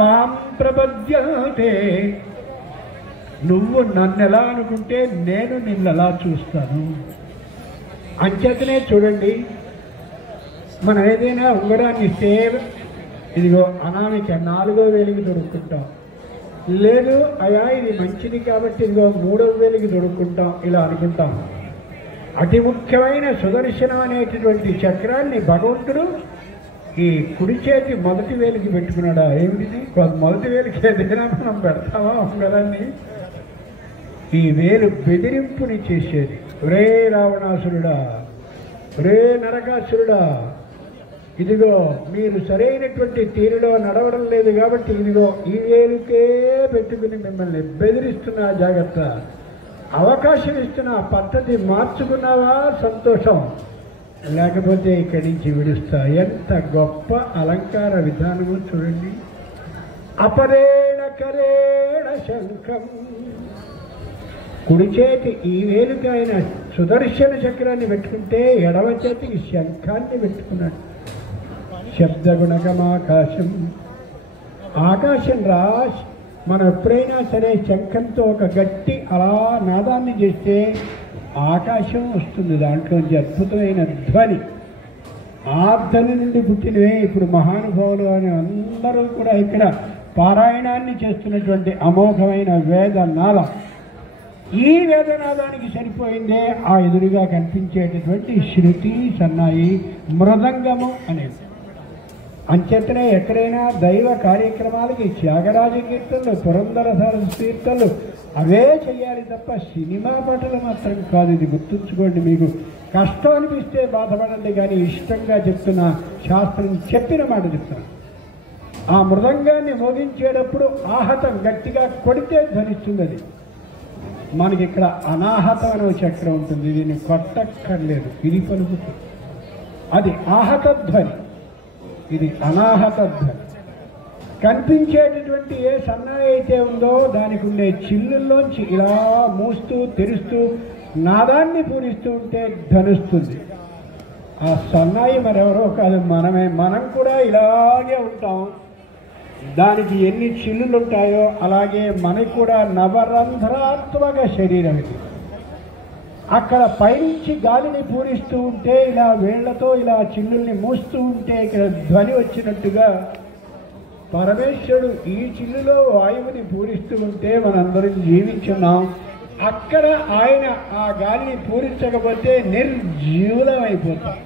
మాం ప్రపద్యతే, నువ్వు నన్నెలా అనుకుంటే నేను నిన్నెలా చూస్తాను. అంచేతనే చూడండి, మనం ఏదైనా ఉంగరాన్ని ఇస్తే ఇదిగో అనామిక 4వ వేలికి దొరుకుతుంటాం, లేదు అయా ఇది మంచిది కాబట్టి ఇదిగో 3వ వేలికి దొరుకుతుంటాం, ఇలా అనుకుంటాం. అతి ముఖ్యమైన సుదర్శనం అనేటటువంటి చక్రాన్ని భగవంతుడు ఈ కుడి చేతి మొదటి వేలికి పెట్టుకున్నాడా? ఏమిటి మొదటి వేలికి ఏదైనా మనం పెడతామా ఉంగరాన్ని? ఈ వేలు బెదిరింపుని చేసేది. ఒరే రావణాసురుడా, ఒరే నరకాసురుడా, ఇదిగో మీరు సరైనటువంటి తీరులో నడవడం లేదు కాబట్టి ఇదిగో ఈ వేలుకే పెట్టుకుని మిమ్మల్ని బెదిరిస్తున్నా, జాగ్రత్త. అవకాశం ఇస్తున్నా, పద్ధతి మార్చుకున్నావా సంతోషం, లేకపోతే ఇక్కడి నుంచి విడుస్తా. ఎంత గొప్ప అలంకార విధానము చూడండి. అపరేణ కరేణ శంఖం, కుడి చేతి ఈ వేలుకి ఆయన సుదర్శన చక్రాన్ని పెట్టుకుంటే ఎడవ చేతికి శంఖాన్ని పెట్టుకున్నాడు. శబ్దగుణకమాకాశం, ఆకాశం రా. మనం ఎప్పుడైనా సరే శంఖంతో ఒక గట్టి అలా నాదాన్ని చేస్తే ఆకాశం వస్తుంది, దాంట్లోంచి అద్భుతమైన ధ్వని. ఆ ధ్వని నుండి పుట్టినవే ఇప్పుడు మహానుభావులు అని అందరూ కూడా ఇక్కడ పారాయణాన్ని చేస్తున్నటువంటి అమోఘమైన వేదనాదం. ఈ వేదనాదానికి సరిపోయిందే ఆ ఎదురుగా కనిపించేటటువంటి శృతి, సన్నాయి, మృదంగము అనేది. అంచేతనే ఎక్కడైనా దైవ కార్యక్రమాలకి త్యాగరాజ కీర్తనలు, పురంధరదాసు కీర్తనలు అవే చెయ్యాలి తప్ప సినిమా పాటలు మాత్రం కాదు. ఇది గుర్తుంచుకోండి. మీకు కష్టం అనిపిస్తే బాధపడండి, కానీ ఇష్టంగా చెప్తున్నా, శాస్త్రం చెప్పిన మాట చెప్తాను. ఆ మృదంగాన్ని మోగించేటప్పుడు ఆహతం గట్టిగా కొడితే ధ్వనిస్తుంది. అది మనకి ఇక్కడ అనాహతం అనే చక్రం ఉంటుంది, దీన్ని కొట్టక్కర్లేదు, ఇది పలుకుతుంది. అది ఆహత ధ్వని, ఇది అనాహత ధ్వని. కనిపించేటటువంటి ఏ సన్నాయి అయితే ఉందో దానికి ఉండే చిల్లుల్లోంచి ఇలా మూస్తూ తెరుస్తూ నాదాన్ని పూరిస్తూ ఉంటే ధనుస్తుంది. ఆ సన్నాయి మరెవరో కాదు, మనమే. మనం కూడా ఇలాగే ఉంటాం. దానికి ఎన్ని చిల్లులు ఉంటాయో అలాగే మనకి కూడా నవరంధ్రాత్మక శరీరం ఇది. అక్కడ పైనుంచి గాలిని పూరిస్తూ ఉంటే ఇలా వేళ్లతో ఇలా చిల్లుల్ని మూస్తూ ఉంటే ఇక్కడ ధ్వని వచ్చినట్టుగా పరమేశ్వరుడు ఈ చిల్లులో వాయువుని పూరిస్తూ ఉంటే మనందరం జీవించున్నాం. అక్కడ ఆయన ఆ గాలిని పూరించకపోతే నిర్జీవులం అయిపోతాం.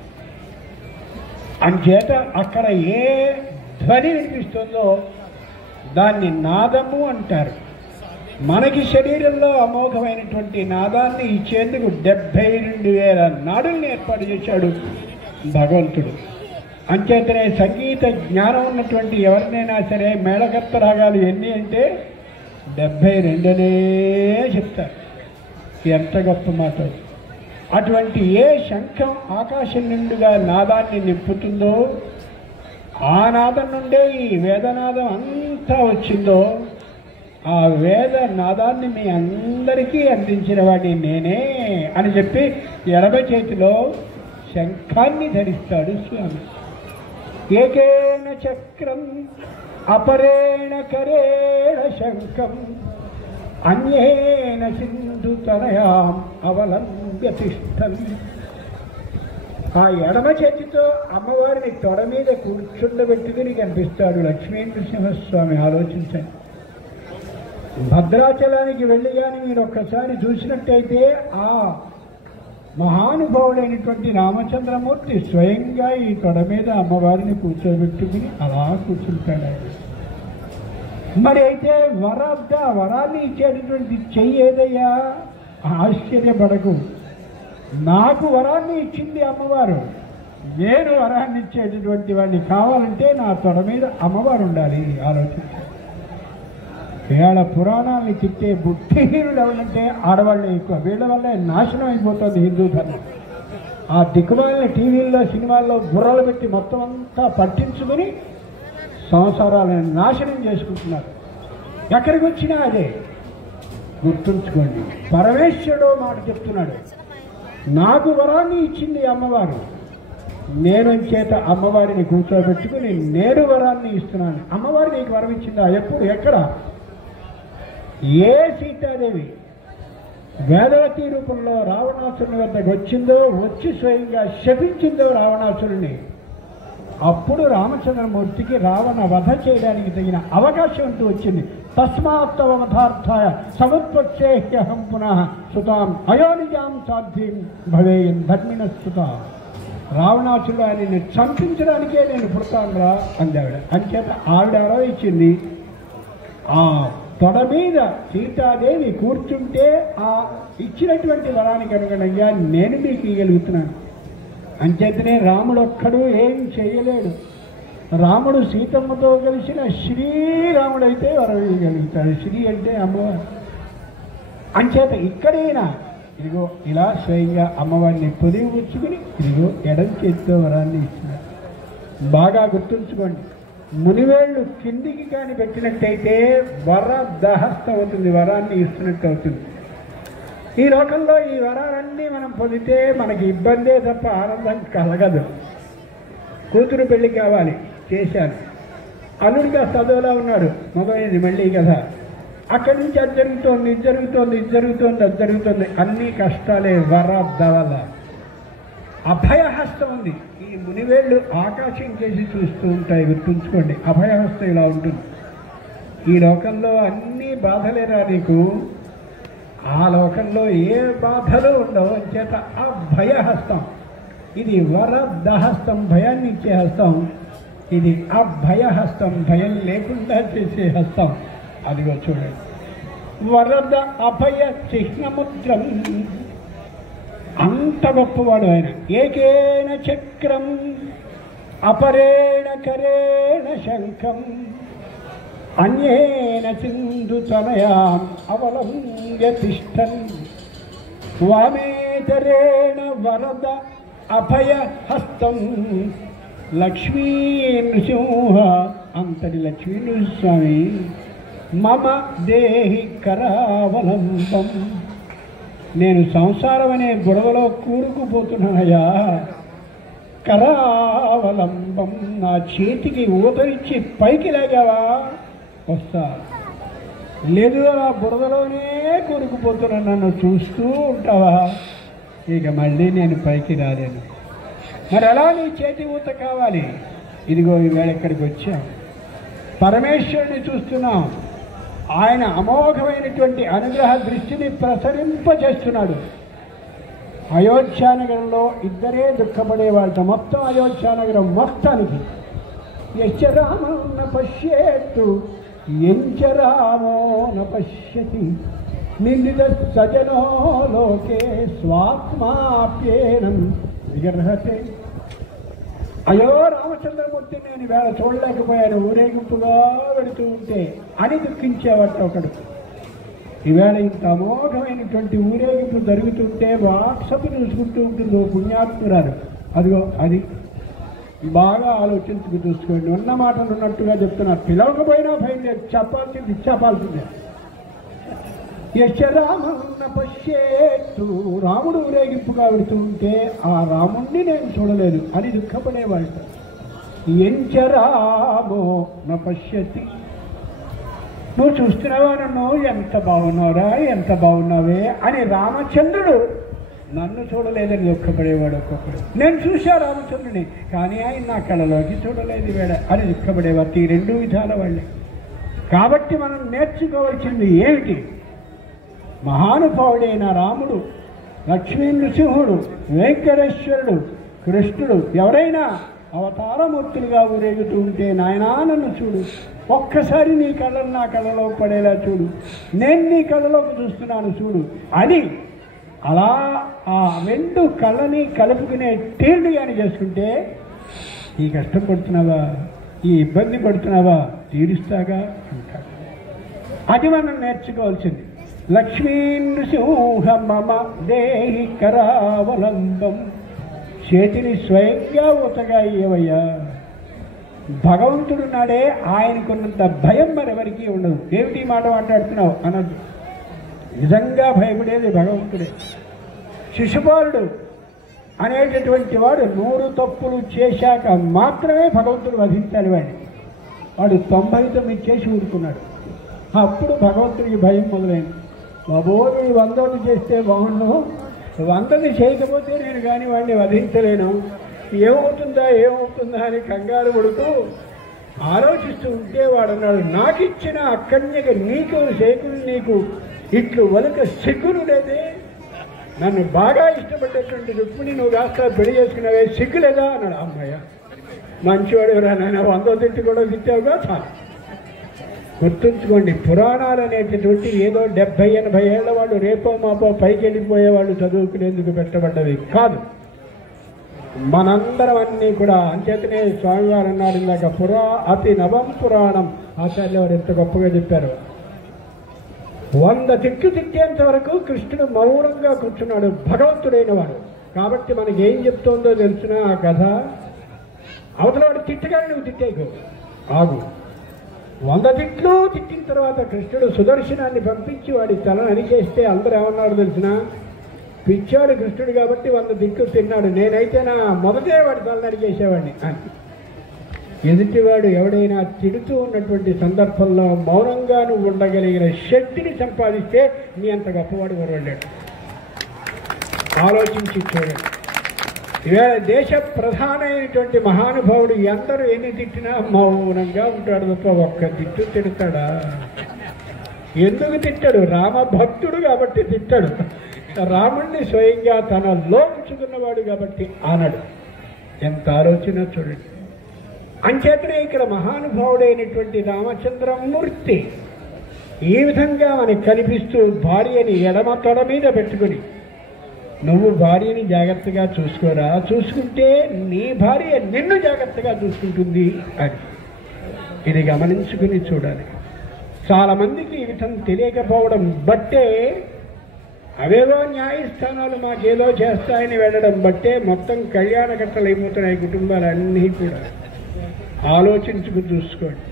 అంచేత అక్కడ ఏ ధ్వని వినిపిస్తుందో దాన్ని నాదము అంటారు. మనకి శరీరంలో అమోఘమైనటువంటి నాదాన్ని ఇచ్చేందుకు 72,000 నాడుల్ని ఏర్పాటు చేశాడు భగవంతుడు. అంచేతనే సంగీత జ్ఞానం ఉన్నటువంటి ఎవరినైనా సరే మేళకర్త రాగాలు ఎన్ని అంటే 72 చెప్తారు. ఎంత గొప్ప మాట! అటువంటి ఏ శంఖం ఆకాశం నిండుగా నాదాన్ని నింపుతుందో, ఆ నాదం నుండే ఈ వేదనాదం అంతా వచ్చిందో, ఆ వేద నాదాన్ని మీ అందరికీ అందించిన వాడిని నేనే అని చెప్పి ఎడమ చేతిలో శంఖాన్ని ధరిస్తాడు స్వామి. ఏకేన చక్రం అపరేణ కరేణ శంఖం అన్యేన సింధు తనయాం అవలంబ్య తిష్టమి. ఆ ఎడమ చేతితో అమ్మవారిని తొడ మీద కూర్చుండబెట్టుకుని కనిపిస్తాడు లక్ష్మీ నరసింహస్వామి. ఆలోచించండి. భద్రాచలానికి వెళ్ళి కానీ మీరు ఒక్కసారి చూసినట్టయితే ఆ మహానుభావుడైనటువంటి రామచంద్రమూర్తి స్వయంగా ఈ తొడ మీద అమ్మవారిని కూర్చోబెట్టుకుని అలా కూర్చుంటాడు. మరి అయితే వరాన్ని ఇచ్చేటటువంటి చెయ్యి ఏదయ్యా? ఆశ్చర్యపడకు. నాకు వరాన్ని ఇచ్చింది అమ్మవారు, నేను వరాన్ని ఇచ్చేటటువంటి వాడిని. కావాలంటే నా తొడ మీద అమ్మవారు ఉండాలి. ఆలోచించాలి. వీళ్ళ పురాణాలని తిట్టే బుద్ధిహీనుడు ఎవరంటే ఆడవాళ్ళే ఎక్కువ. వీళ్ళ వల్లే నాశనం అయిపోతుంది హిందూ ధర్మం. ఆ దిక్కుమాలిన టీవీల్లో, సినిమాల్లో బుర్రలు పెట్టి మొత్తం అంతా పట్టించుకుని సంసారాలను నాశనం చేసుకుంటున్నారు. ఎక్కడికి వచ్చినా అదే. గుర్తుంచుకోండి. పరమేశ్వరుడు మాట చెప్తున్నాడు, నాకు వరాన్ని ఇచ్చింది అమ్మవారు, నేను చేత అమ్మవారిని కూర్చోబెట్టుకుని నేను వరాన్ని ఇస్తున్నాను. అమ్మవారి నీకు వరం ఇచ్చిందా? ఎప్పుడు? ఎక్కడ? ఏ సీతాదేవి వేదవతి రూపంలో రావణాసురుని వద్దకు వచ్చిందో, వచ్చి స్వయంగా శపించిందో రావణాసురుని, అప్పుడు రామచంద్రమూర్తికి రావణ వధ చేయడానికి తగిన అవకాశం అంటూ వచ్చింది. తస్మాత్తవ వధార్థాయ సముత్పక్షేహ్యహం పునః సుతాం అయోనిజాం సాధ్యం భవేయం ధర్మిణ సుత. రావణాసురుడు ఆయన్ని చంపించడానికే నేను పుడతానురా అందావిడ. అంచేత ఆవిడ వరం ఇచ్చింది. ఆ తొడ మీద సీతాదేవి కూర్చుంటే ఆ ఇచ్చినటువంటి వరానికి అనుగుణంగా నేను మీకు ఇవ్వగలుగుతున్నాను. అంచేతనే రాముడు ఒక్కడు ఏం చేయలేడు. రాముడు సీతమ్మతో కలిసిన శ్రీరాముడైతే వరం ఇవ్వగలుగుతాడు. శ్రీ అంటే అమ్మవారు. అంచేత ఇక్కడైనా ఇదిగో ఇలా స్వయంగా అమ్మవారిని పొదివి పుచ్చుకుని ఇదిగో ఎడం చేతితో వరాన్ని ఇస్తున్నారు. బాగా గుర్తుంచుకోండి, మునివేళ్లు కిందికి కానీ పెట్టినట్టయితే వరదహస్తం అవుతుంది, వరాన్ని ఇస్తున్నట్టు అవుతుంది. ఈ లోకంలో ఈ వరాలన్నీ మనం పొందితే మనకి ఇబ్బందే తప్ప ఆనందం కలగదు. కూతురు పెళ్లి కావాలి, చేశాను. అల్లుడిగా చదువులా ఉన్నాడు, మొదలైనది మళ్ళీ కదా. అక్కడి నుంచి అది జరుగుతోంది, ఇది జరుగుతోంది, ఇది జరుగుతోంది, అది జరుగుతుంది, అన్నీ కష్టాలే. వరదవల అభయహస్తం ఉంది. ఈ మునివేళ్లు ఆకాశం చేసి చూస్తూ ఉంటాయి, గుర్తుంచుకోండి. అభయహస్తం ఇలా ఉంటుంది. ఈ లోకంలో అన్ని బాధలేరా నీకు, ఆ లోకంలో ఏ బాధలు ఉండవు. అంచేత అభయహస్తం. ఇది వరదహస్తం, భయాన్ని ఇచ్చే హస్తం. ఇది అభయహస్తం, భయం లేకుండా చేసే హస్తం. అదిగో చూడండి, వరద అభయ చిహ్నముద్రం. అంత గొప్పవాడు ఆయన. ఏకేన చక్రం అపరేణ కరేణ శంఖం అన్యేన సింధు తనయాం అవలంబ్య తిష్టన్ వామేతరేణ వరద అభయ హస్తం లక్ష్మీ నృసింహ. అంతటి లక్ష్మీ నృసింహస్వామి మమ దేహి కరావలంబం. నేను సంసారం అనే గొడవలో కూరుకుపోతున్నానయ్యా. కరావలంబం, నా చేతికి ఊతరిచ్చి పైకి లాగావా వస్తా, లేదు ఆ బురదలోనే కూరుకుపోతున్నా, నన్ను చూస్తూ ఉంటావా, ఇక మళ్ళీ నేను పైకి రాలేను. మరి ఎలా నీ చేతి ఊత కావాలి? ఇదిగో ఈవేళ ఇక్కడికి వచ్చాం, పరమేశ్వరుని చూస్తున్నాం. ఆయన అమోఘమైనటువంటి అనుగ్రహ దృష్టిని ప్రసరింపజేస్తున్నాడు. అయోధ్యానగరంలో ఇద్దరే దుఃఖపడేవాళ్ళ, మొత్తం అయోధ్యానగరం మొత్తానికి. యశ్చ రామో న పశ్యేత్తు ఎంచ రామో న పశ్యతి నిందిత సజనో లోకే స్వాత్మాప్యేనం విగర్హతే. అయ్యో రామచంద్రమూర్తి నేను వేళ చూడలేకపోయాను, ఊరేగింపుగా వెళుతూ ఉంటే అని దుఃఖించేవాట ఒకడు. ఈవేళ ఇంత అమోఘమైనటువంటి ఊరేగింపు జరుగుతుంటే వాట్సప్ చూసుకుంటూ ఉంటుంది ఓ పుణ్యాత్మురాలు. అదిగో అది బాగా ఆలోచించుకు చూసుకోండి. ఉన్న మాటలు ఉన్నట్టుగా చెప్తున్నారు. పిలవకపోయినా భయం లేదు, చెప్పాల్సింది చెప్పాల్సిందే. యశ్చ రామన్న పశ్యేత్తు, రాముడు ఊరేగింపుగా వెళుతూ ఉంటే ఆ రాముణ్ణి నేను చూడలేదు అని దుఃఖపడేవాళ్ళు. ఎంచ రామో న పశ్యతి, నువ్వు చూస్తున్నావా నన్ను, ఎంత బాగున్నావురా, ఎంత బాగున్నావే అని రామచంద్రుడు నన్ను చూడలేదని దుఃఖపడేవాడు ఒక్కొక్కడు. నేను చూశా రామచంద్రుని, కానీ ఆయన నా కళలోకి చూడలేదు వేడ అని దుఃఖపడేవారు. ఈ రెండు విధాల వాళ్ళే. కాబట్టి మనం నేర్చుకోవాల్సింది ఏమిటి? మహానుభావుడైన రాముడు, లక్ష్మీ నృసింహుడు, వెంకటేశ్వరుడు, కృష్ణుడు ఎవరైనా అవతారమూర్తులుగా ఊరేగుతూ ఉంటే నాయనా నన్ను చూడు, ఒక్కసారి నీ కళ్ళను నా కళ్ళలో పడేలా చూడు, నేను నీ కళ్ళలోకి చూస్తున్నాను చూడు అని అలా ఆ రెండు కళ్ళని కలుపుకునే తీర్డు అని చేసుకుంటే, ఈ కష్టం పడుతున్నావా, ఈ ఇబ్బంది పడుతున్నావా, తీరుస్తాగా అంటాడు. అది మనం నేర్చుకోవాల్సింది. లక్ష్మీ నృసింహ మమ దేహి కరావలంబం, చేతిని స్వయంగా ఊతగా ఇయ్యవయ్యా. భగవంతుడు నాడే ఆయనకున్నంత భయం మరెవరికి ఉండదు. ఏమిటి మాట మాట్లాడుతున్నావు అనద్దు. నిజంగా భయపడేది భగవంతుడే. శిశుపాలుడు అనేటటువంటి వాడు 100 తప్పులు చేశాక మాత్రమే భగవంతుడు వధించాలి వాడిని. వాడు 99 చేసి ఊరుకున్నాడు. అప్పుడు భగవంతుడికి భయం మొదలైంది. బాబోని 100 చేస్తే బాగుండు, 100 చేయకపోతే నేను కానీ వాడిని వధించలేను, ఏమవుతుందా అని కంగారు పడుతూ ఆలోచిస్తూ ఉంటే వాడు అన్నాడు, నాకు ఇచ్చిన అక్కడికి నీకు శేకుడు నీకు ఇట్లు వలక సిగ్గులు లేదే, నన్ను బాగా ఇష్టపడేటువంటి రుక్మిణి నువ్వు కాస్త పెళ్లి చేసుకున్నావే, సిగ్గు లేదా అన్నాడు. అమ్మాయ మంచివాడు ఎవరా నాయన, 100 తిట్టి కూడా తిట్టావుగా చాలు. గుర్తుంచుకోండి, పురాణాలు అనేటటువంటి ఏదో 70-80 ఏళ్ల వాళ్ళు రేపో మాపో పైకి వెళ్ళిపోయేవాళ్ళు చదువుకునేందుకు పెట్టబడ్డవి కాదు. మనందరం అన్నీ కూడా. అంచేతనే స్వామివారు అన్నారు ఇందాక, అతి నవం పురాణం. ఆచార్య వారు ఎంత గొప్పగా చెప్పారు. 100 తిట్లు తిట్టేంత వరకు కృష్ణుడు మౌనంగా కూర్చున్నాడు, భగవంతుడైన వాడు. కాబట్టి మనకి ఏం చెప్తోందో తెలిసిన ఆ కథ, అవతల వాడు తిట్టగానే నువ్వు తిట్టేకు, ఆగు. 100 తిట్లు తిట్టిన తర్వాత కృష్ణుడు సుదర్శనాన్ని పంపించి వాడి తలను అనిచేస్తే అందరూ ఏమన్నాడు తెలిసిన, పిచ్చాడు కృష్ణుడు కాబట్టి 100 తిట్లు తిన్నాడు, నేనైతే నా మొదటే వాడి తలను అడిగేసేవాడిని అని. ఎదుటివాడు ఎవడైనా తిడుతూ ఉన్నటువంటి సందర్భంలో మౌనంగా నువ్వు ఉండగలిగిన శక్తిని సంపాదిస్తే నీ అంత గొప్పవాడు ఎవరు. ఆలోచించి చూడండి. ఇవాళ దేశ ప్రధానమైనటువంటి మహానుభావుడు ఎందరూ ఎన్ని తిట్టినా మౌనంగా ఉంటాడు తప్ప ఒక్క తిట్టు తిడతాడా? ఎందుకు తిట్టాడు? రామభక్తుడు కాబట్టి తిట్టాడు. రాముణ్ణి స్వయంగా తనలో ఉంచుకున్నవాడు కాబట్టి అనడు. ఎంత ఆలోచన చూడండి. అంచేతనే ఇక్కడ మహానుభావుడైనటువంటి రామచంద్రమూర్తి ఈ విధంగా మనకి కనిపిస్తూ భార్యని ఎడమ తొడ మీద పెట్టుకుని, నువ్వు భార్యని జాగ్రత్తగా చూసుకోరా, చూసుకుంటే నీ భార్య నిన్ను జాగ్రత్తగా చూసుకుంటుంది అని. ఇది గమనించుకుని చూడాలి. చాలా మందికి ఈ విధం తెలియకపోవడం బట్టే, అవేవో న్యాయస్థానాలు మాకేదో చేస్తాయని వెళ్ళడం బట్టే మొత్తం కళ్యాణ కట్టలు అయిపోతున్నాయి కుటుంబాలన్నీ కూడా. ఆలోచించుకు చూసుకోండి.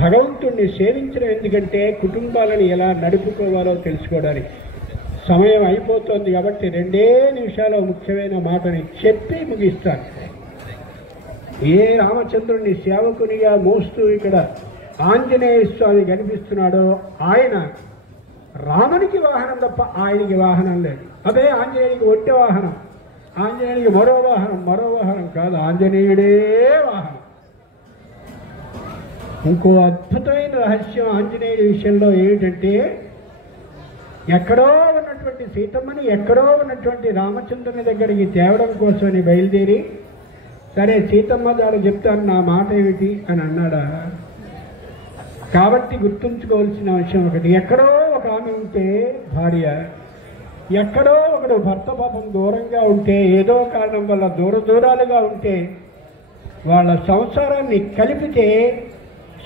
భగవంతుణ్ణి సేవించడం ఎందుకంటే కుటుంబాలను ఎలా నడుపుకోవాలో తెలుసుకోవడానికి. సమయం అయిపోతుంది కాబట్టి 2 నిమిషాలు ముఖ్యమైన మాటని చెప్పి ముగిస్తాను. ఏ రామచంద్రుడిని సేవకునిగా మోస్తూ ఇక్కడ ఆంజనేయ స్వామి కనిపిస్తున్నాడో ఆయన రామునికి వాహనం తప్ప ఆయనకి వాహనం లేదు. అదే ఆంజనేయుడికి ఒంటె వాహనం, ఆంజనేయుడికి మరో వాహనం కాదు, ఆంజనేయుడే వాహనం. ఇంకో అద్భుతమైన రహస్యం ఆంజనేయుడి విషయంలో ఏమిటంటే, ఎక్కడో ఉన్నటువంటి సీతమ్మని ఎక్కడో ఉన్నటువంటి రామచంద్రుని దగ్గరికి తేవడం కోసమని బయలుదేరి, సరే సీతమ్మ గారు చెప్తాను నా మాట ఏమిటి అని అన్నాడా? కాబట్టి గుర్తుంచుకోవాల్సిన విషయం ఒకటి, ఎక్కడో ఒక ఆమె ఉంటే భార్య, ఎక్కడో ఒకడు భర్త పాపం దూరంగా ఉంటే, ఏదో కారణం వల్ల దూరాలుగా ఉంటే వాళ్ళ సంసారాన్ని కలిపితే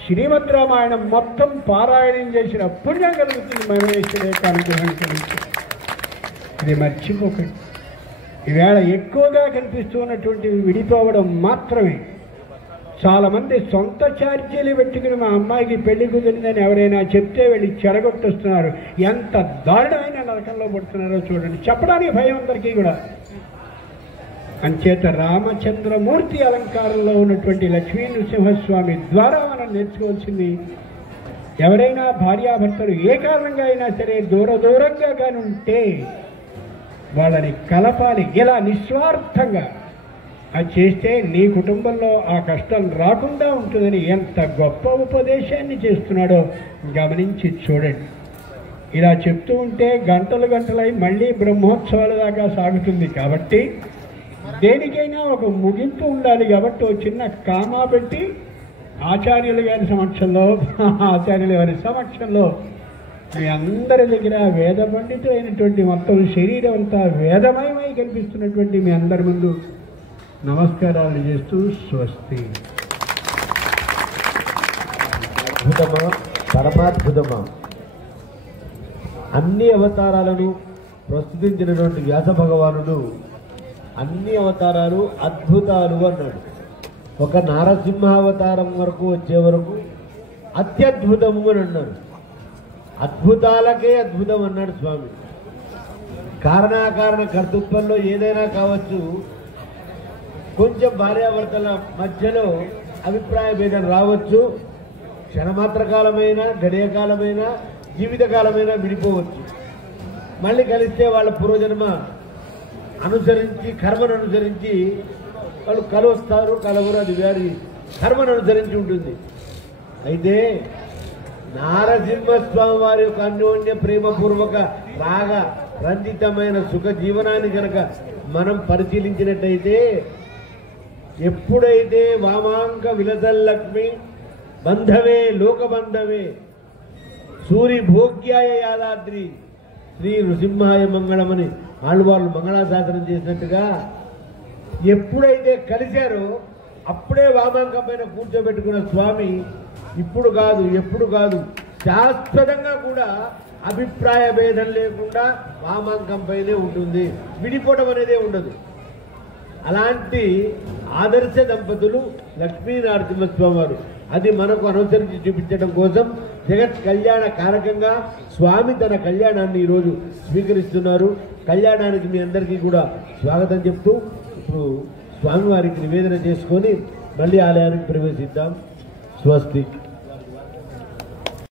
శ్రీమద్ రామాయణం మొత్తం పారాయణం చేసిన పుణ్యం కలుగుతుంది. మహేశ్వరే అనుగ్రహం కలుగుతుంది. ఇది మర్చిపోకండి. ఈవేళ ఎక్కువగా కనిపిస్తున్నటువంటి విడిపోవడం మాత్రమే. చాలామంది సొంత ఛార్జీలు పెట్టుకుని మా అమ్మాయికి పెళ్లి కుదిరిందని ఎవరైనా చెప్తే వెళ్ళి చెడగొట్టొస్తున్నారు. ఎంత దారుణమైన నరకంలో పడుతున్నారో చూడండి. చెప్పడానికి భయం అందరికీ కూడా. అంచేత రామచంద్రమూర్తి అలంకారంలో ఉన్నటువంటి లక్ష్మీ నృసింహస్వామి ద్వారా మనం నేర్చుకోవాల్సింది, ఎవరైనా భార్యాభర్తలు ఏ కారణంగా అయినా సరే దూరంగా కానీ ఉంటే వాళ్ళని కలపాలి. ఇలా నిస్వార్థంగా అది చేస్తే నీ కుటుంబంలో ఆ కష్టం రాకుండా ఉంటుందని ఎంత గొప్ప ఉపదేశాన్ని చేస్తున్నాడో గమనించి చూడండి. ఇలా చెప్తూ ఉంటే గంటలై మళ్ళీ బ్రహ్మోత్సవాల దాకా సాగుతుంది. కాబట్టి దేనికైనా ఒక ముగింపు ఉండాలి. కాబట్టి ఒక చిన్న కామా పెట్టి ఆచార్యుల గారి సమక్షంలో మీ అందరి దగ్గర వేద పండితులైనటువంటి మొత్తం శరీరం అంతా వేదమయమై కనిపిస్తున్నటువంటి మీ అందరి ముందు నమస్కారాలు చేస్తూ స్వస్తి. అద్భుతమా, పరమాద్భుతమా, అన్ని అవతారాలను ప్రస్తుతించినటువంటి వ్యాస భగవానుడు అన్ని అవతారాలు అద్భుతాలు అన్నాడు. ఒక నారసింహావతారం వరకు వచ్చే వరకు అత్యద్భుతము అని అన్నాడు. అద్భుతాలకే అద్భుతం అన్నాడు స్వామి. కారణాకారణ కర్తృత్వంలో ఏదైనా కావచ్చు, కొంచెం భార్యాభర్తల మధ్యలో అభిప్రాయ భేదం రావచ్చు. క్షణమాత్ర కాలమైనా, గడియకాలమైనా, జీవితకాలమైనా విడిపోవచ్చు. మళ్ళీ కలిస్తే వాళ్ళ పూర్వజన్మ అనుసరించి, కర్మను అనుసరించి వాళ్ళు కలుస్తారు, కలవరు, అది వారి కర్మను అనుసరించి ఉంటుంది. అయితే నారసింహస్వామి వారి యొక్క అన్యోన్య ప్రేమపూర్వక రాగ రంజితమైన సుఖ జీవనాన్ని కనుక మనం పరిశీలించినట్టయితే, ఎప్పుడైతే వామాంక విలసల్లక్ష్మి బంధవే లోకబంధవే సూరి భోగ్యాయ యాదాద్రి శ్రీ నృసింహాయ మంగళమని ఆళ్వాళ్ళు మంగళాశాసనం చేసినట్టుగా ఎప్పుడైతే కలిశారో అప్పుడే వామాంకం పైన కూర్చోబెట్టుకున్న స్వామి ఇప్పుడు కాదు, ఎప్పుడు కాదు, శాశ్వతంగా కూడా అభిప్రాయ భేదం లేకుండా వామాంకం పైనే ఉంటుంది. విడిపోవడం అనేదే ఉండదు. అలాంటి ఆదర్శ దంపతులు లక్ష్మీ నరసింహస్వామి వారు. అది మనకు అనుసరించి చూపించడం కోసం జగత్ కళ్యాణ కారకంగా స్వామి తన కళ్యాణాన్ని ఈరోజు స్వీకరిస్తున్నారు. కళ్యాణానికి మీ అందరికీ కూడా స్వాగతం చెప్తూ ఇప్పుడు స్వామివారికి నివేదన చేసుకొని మళ్ళీ ఆలయానికి ప్రవేశిద్దాం. స్వస్తి.